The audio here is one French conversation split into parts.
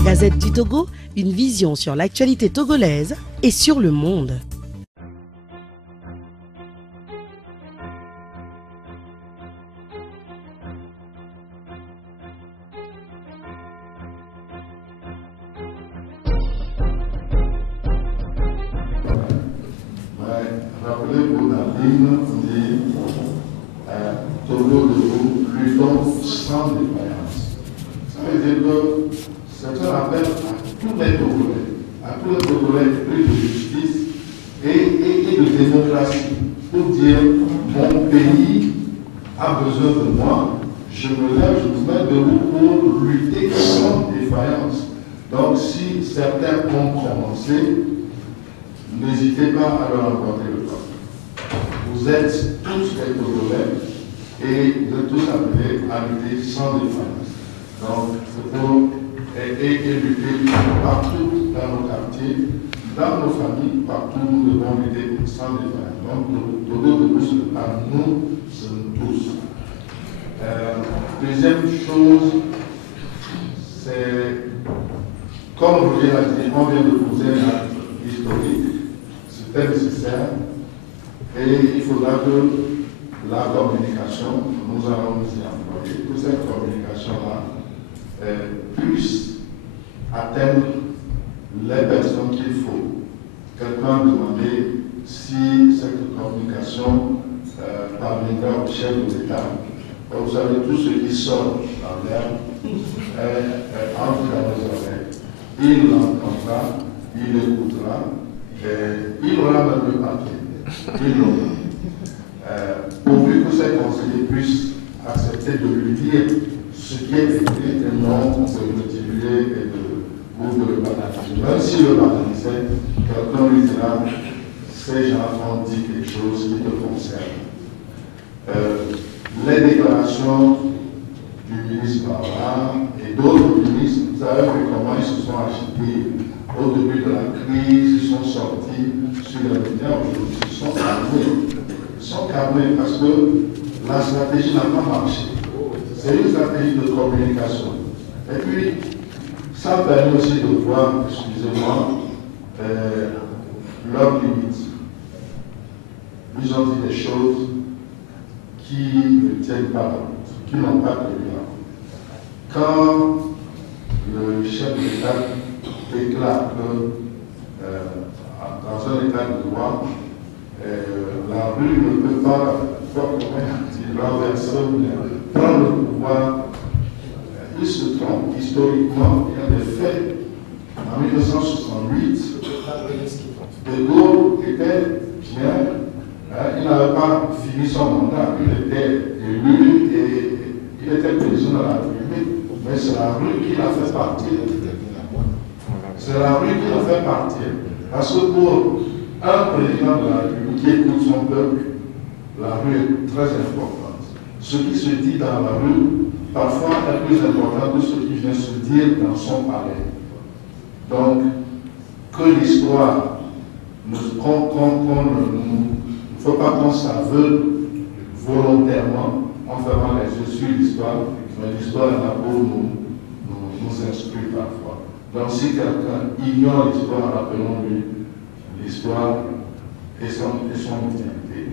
La Gazette du Togo, une vision sur l'actualité togolaise et sur le monde. Rappelez-vous la ligne dit Togo de vous, luttons sans défaillance. Ça veut dire que c'est un appel à tous les Togolais épris de justice et de démocratie pour dire mon pays a besoin de moi, je me lève, je me mets debout pour lutter sans défaillance. Donc si certains ont commencé, n'hésitez pas à leur emprunter le temps. Vous êtes tous les Togolais et vous êtes tous appelés à lutter sans défaillance. Donc, il faut lutter partout dans nos quartiers, dans nos familles, partout nous devons lutter sans défaillance. Donc, le Togo de tous, à nous, c'est nous tous. Deuxième chose, c'est, comme Roger l'a dit, on vient de poser un acte historique. C'était nécessaire et il faudra que la communication, nous allons nous y employer, que cette communication-là puisse atteindre les personnes qu'il faut. Quelqu'un a demandé si cette communication parviendra au chef de l'État. Vous savez, tout ce qui sort dans l'air entre dans les oreilles. Il l'entendra, il écoutera. Il aura même le papier. Il l'aura. Pourvu que ces conseillers puissent accepter de lui dire ce qui est écrit et non de le diluer ou de le banaliser. Même si le banalisait, quelqu'un lui dira ces gens ont dit quelque chose qui te concerne. Les déclarations du ministre Barbara et d'autres ministres, vous savez comment ils se sont agités. Au début de la crise, ils sont sortis sur les médias, aujourd'hui, ils sont calmés. Ils sont calmés parce que la stratégie n'a pas marché. C'est une stratégie de communication. Et puis, ça permet aussi de voir, excusez-moi, leurs limites. Ils ont dit des choses qui ne tiennent pas la route, qui n'ont pas tenu la route. Quand le chef de l'État déclare que dans un état de droit, la rue ne peut pas renverser ou prendre le pouvoir. Il se trompe. Historiquement, il y a des faits. En 1968, De Gaulle était bien, il n'avait pas fini son mandat, il était élu et il était président de la République, mais c'est la rue qui l'a fait partir. C'est la rue qui l'a fait partir. Parce que pour un président de la République qui écoute son peuple, la rue est très importante. Ce qui se dit dans la rue, parfois, est plus important que ce qui vient se dire dans son palais. Donc, que l'histoire, il ne faut pas qu'on s'aveugle volontairement en fermant les yeux sur l'histoire, mais l'histoire est là pour nous instruire parfois. Donc si quelqu'un ignore l'histoire, rappelons-lui l'histoire et son utilité.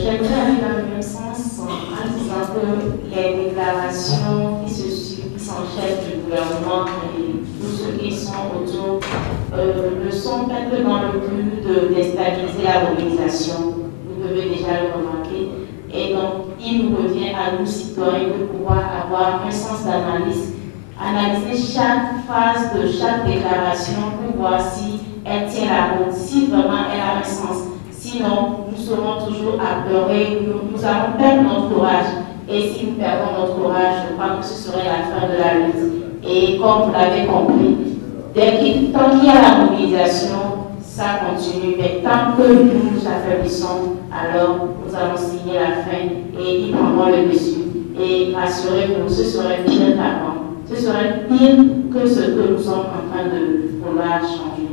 J'aimerais aller dans le même sens en disant que les déclarations qui s'enchaînent du gouvernement et tous ceux qui sont autour ne sont pas que dans le but de déstabiliser la mobilisation. Vous devez déjà le remarquer. Et donc, il nous revient à nous, citoyens, de pouvoir avoir un sens d'analyse, analyser chaque phase de chaque déclaration pour voir si elle tient la route, si vraiment elle a un sens. Sinon, nous serons toujours à pleurer, nous allons perdre notre courage. Et si nous perdons notre courage, je crois que ce serait la fin de la lutte. Et comme vous l'avez compris, tant qu'il y a la mobilisation, ça continue. Mais tant que nous nous affaiblissons, alors nous allons signer la fin et ils prendront le dessus. Et rassurez-vous, ce serait bien avant. ce serait pire que ce que nous sommes en train de vouloir changer.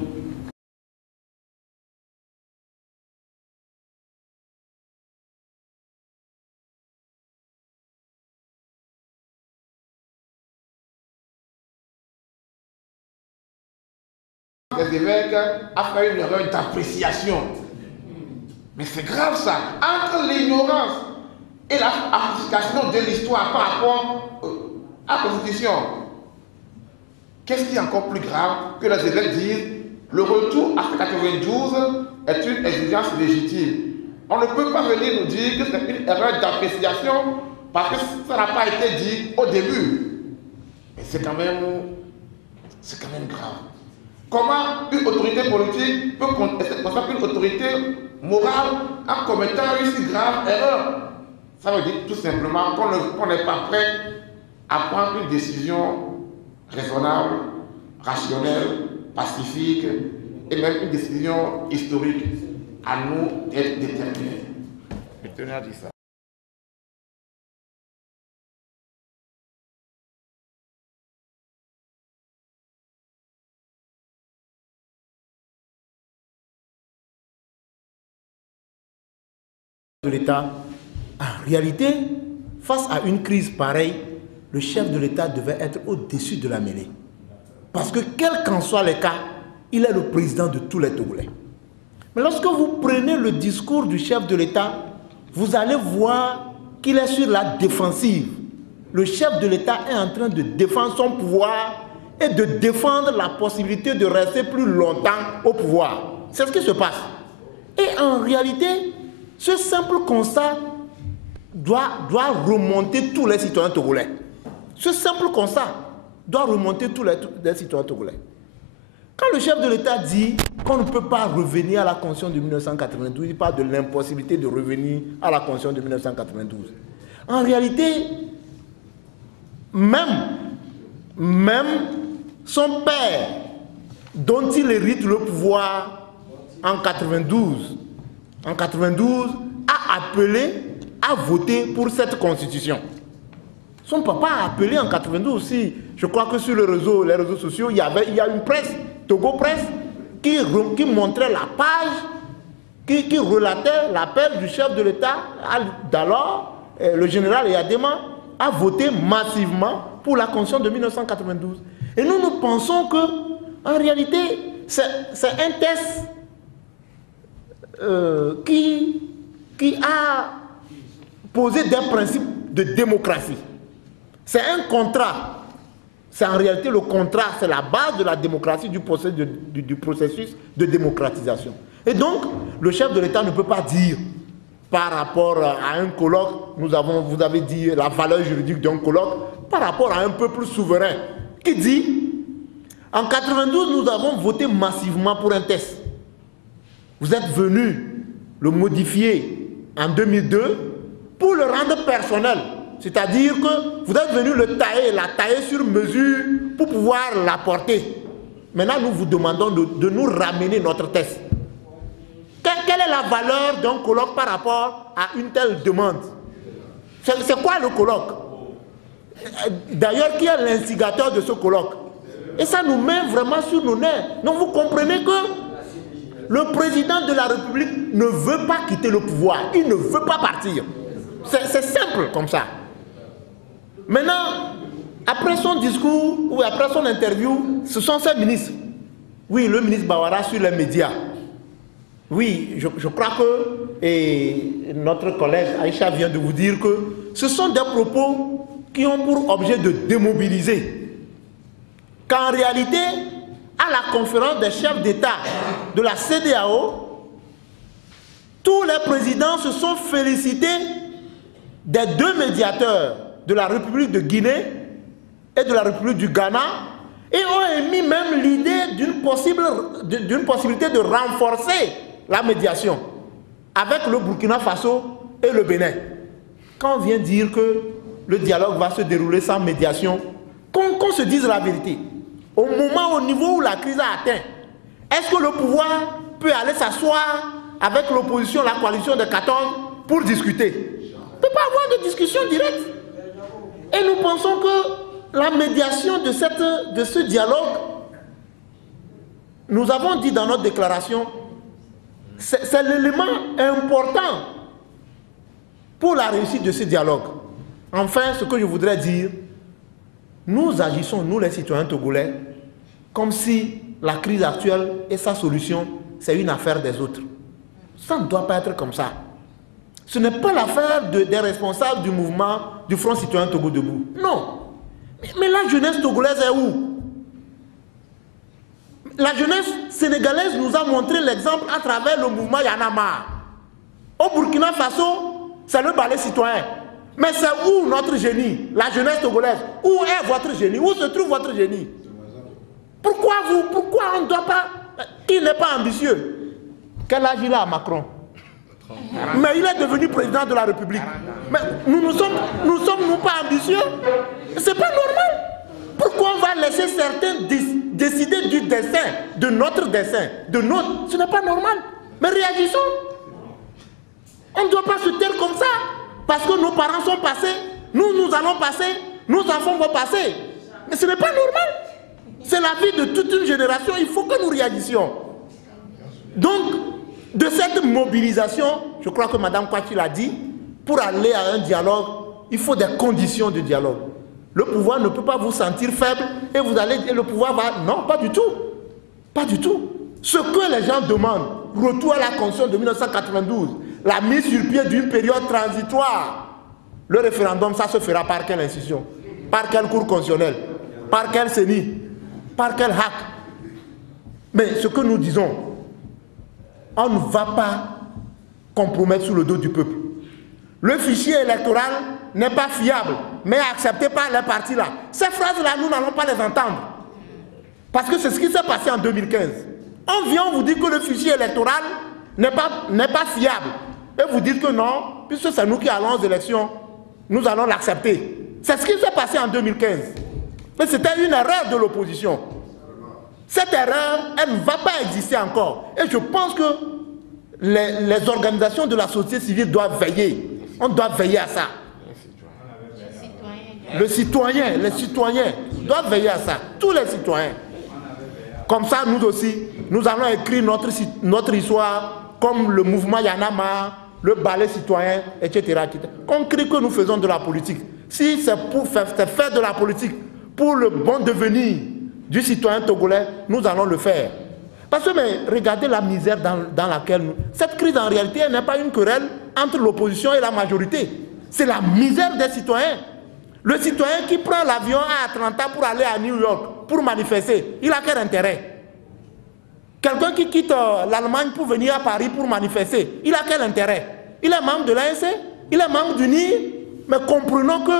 Les évêques a fait une erreur d'appréciation. Mais c'est grave ça. Entre l'ignorance et l'application de l'histoire par rapport à la Constitution, qu'est-ce qui est encore plus grave que les évêques disent le retour à 92 est une exigence légitime. On ne peut pas venir nous dire que c'est une erreur d'appréciation parce que ça n'a pas été dit au début. Mais c'est quand même grave. Comment une autorité politique peut contester une autorité morale en commettant une si grave erreur? Ça veut dire tout simplement qu'on n'est pas prêt à prendre une décision raisonnable, rationnelle, pacifique et même une décision historique. À nous d'être déterminés. Je tenais à dire ça. De l'État, en réalité, face à une crise pareille, le chef de l'État devait être au-dessus de la mêlée. Parce que quel qu'en soit le cas, il est le président de tous les Togolais. Mais lorsque vous prenez le discours du chef de l'État, vous allez voir qu'il est sur la défensive. Le chef de l'État est en train de défendre son pouvoir et de défendre la possibilité de rester plus longtemps au pouvoir. C'est ce qui se passe. Et en réalité, ce simple constat doit remonter tous les citoyens togolais. Ce simple constat doit remonter tous les citoyens togolais. Quand le chef de l'État dit qu'on ne peut pas revenir à la Constitution de 1992, il parle de l'impossibilité de revenir à la Constitution de 1992. En réalité, même son père, dont il hérite le pouvoir en 92, a appelé à voter pour cette constitution. Son papa a appelé en 92 aussi. Je crois que sur les réseaux sociaux, il y a une presse, Togo Presse, qui montrait la page, qui relatait l'appel du chef de l'État d'alors, le général Eyadema, a voté massivement pour la Constitution de 1992. Et nous pensons que, en réalité, c'est un test qui a posé des principes de démocratie. C'est un contrat. C'est en réalité le contrat, c'est la base de la démocratie, du processus de démocratisation. Et donc, le chef de l'État ne peut pas dire, par rapport à un colloque, vous avez dit la valeur juridique d'un colloque, par rapport à un peuple souverain, qui dit, en 92, nous avons voté massivement pour un test. Vous êtes venu le modifier en 2002 pour le rendre personnel. C'est-à-dire que vous êtes venu la tailler sur mesure pour pouvoir l'apporter. Maintenant, nous vous demandons de nous ramener notre test. Quelle est la valeur d'un colloque par rapport à une telle demande? C'est quoi le colloque? D'ailleurs, qui est l'instigateur de ce colloque? Et ça nous met vraiment sur nos nerfs. Donc vous comprenez que le président de la République ne veut pas quitter le pouvoir. Il ne veut pas partir. C'est simple comme ça. Maintenant, après son discours ou après son interview, ce sont ces ministres. Oui, le ministre Bawara sur les médias. Oui, je crois que notre collègue Aïcha vient de vous dire que ce sont des propos qui ont pour objet de démobiliser. Qu'en réalité, à la conférence des chefs d'État de la CEDEAO, tous les présidents se sont félicités des deux médiateurs de la République de Guinée et de la République du Ghana et ont émis même l'idée d'une possibilité de renforcer la médiation avec le Burkina Faso et le Bénin. Quand on vient dire que le dialogue va se dérouler sans médiation, qu'on se dise la vérité. Au niveau où la crise a atteint, est-ce que le pouvoir peut aller s'asseoir avec l'opposition, la coalition de 14 pour discuter? On ne peut pas avoir de discussion directe. Et nous pensons que la médiation de ce dialogue, nous avons dit dans notre déclaration, c'est l'élément important pour la réussite de ce dialogue. Enfin, ce que je voudrais dire, nous agissons, nous les citoyens togolais, comme si la crise actuelle et sa solution, c'est une affaire des autres. Ça ne doit pas être comme ça. Ce n'est pas l'affaire des responsables du mouvement du Front Citoyen Togo Debout. Non. Mais la jeunesse togolaise est où? La jeunesse sénégalaise nous a montré l'exemple à travers le mouvement Yanama. Au Burkina Faso, c'est le balai citoyen. Mais c'est où notre génie, la jeunesse togolaise? Où est votre génie? Où se trouve votre génie? Pourquoi on ne doit pas... Qui n'est pas ambitieux? Quel âge il a Macron? Mais il est devenu président de la République. Mais nous sommes pas ambitieux? C'est pas normal. Pourquoi on va laisser certains décider du destin, de notre destin, de notre... Ce n'est pas normal. Mais réagissons. On ne doit pas se taire comme ça. Parce que nos parents sont passés, nous allons passer, nos enfants vont passer. Mais ce n'est pas normal. C'est la vie de toute une génération, il faut que nous réagissions. Donc, de cette mobilisation, je crois que Mme Kouachi l'a dit, pour aller à un dialogue, il faut des conditions de dialogue. Le pouvoir ne peut pas vous sentir faible et vous allez et le pouvoir va... Non, pas du tout. Pas du tout. Ce que les gens demandent, retour à la Constitution de 1992, la mise sur pied d'une période transitoire, le référendum, ça se fera par quelle institution? Par quelle cour constitutionnelle? Par quel CENI? Par quel hack? Mais ce que nous disons, on ne va pas compromettre sous le dos du peuple. Le fichier électoral n'est pas fiable, mais accepté par les partis là. Ces phrases-là, nous n'allons pas les entendre. Parce que c'est ce qui s'est passé en 2015. On vient, on vous dit que le fichier électoral n'est pas fiable. Et vous dites que non, puisque c'est nous qui allons aux élections, nous allons l'accepter. C'est ce qui s'est passé en 2015. Mais c'était une erreur de l'opposition. Cette erreur, elle ne va pas exister encore. Et je pense que les organisations de la société civile doivent veiller. On doit veiller à ça. Les citoyens doivent veiller à ça. Tous les citoyens. Comme ça, nous aussi, nous allons écrire notre histoire comme le mouvement Yanama, le balai citoyen, etc. On crie que nous faisons de la politique. Si c'est pour faire de la politique pour le bon devenir du citoyen togolais, nous allons le faire. Parce que mais, regardez la misère dans laquelle nous... Cette crise en réalité, elle n'est pas une querelle entre l'opposition et la majorité. C'est la misère des citoyens. Le citoyen qui prend l'avion à Atlanta pour aller à New York, pour manifester, il a quel intérêt? Quelqu'un qui quitte l'Allemagne pour venir à Paris pour manifester, il a quel intérêt? Il est membre de l'ANC, il est membre du NIR, mais comprenons que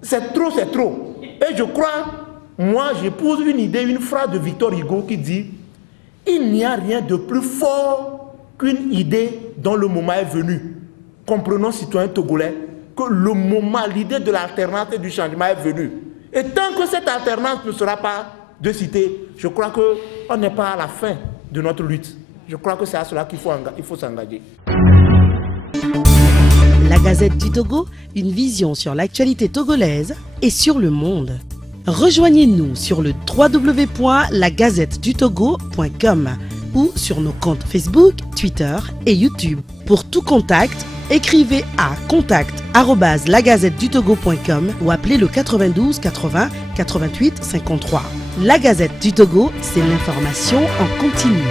c'est trop, c'est trop. Et je crois, moi j'épouse une idée, une phrase de Victor Hugo qui dit « Il n'y a rien de plus fort qu'une idée dont le moment est venu. » Comprenons, citoyens togolais, que le moment, l'idée de l'alternance et du changement est venue. Et tant que cette alternance ne sera pas de cité, je crois qu'on n'est pas à la fin de notre lutte. Je crois que c'est à cela qu'il faut s'engager. La Gazette du Togo, une vision sur l'actualité togolaise et sur le monde. Rejoignez-nous sur le www.lagazettedutogo.com ou sur nos comptes Facebook, Twitter et YouTube. Pour tout contact, écrivez à contact@lagazettedutogo.com ou appelez le 92 80 88 53. La Gazette du Togo, c'est l'information en continu.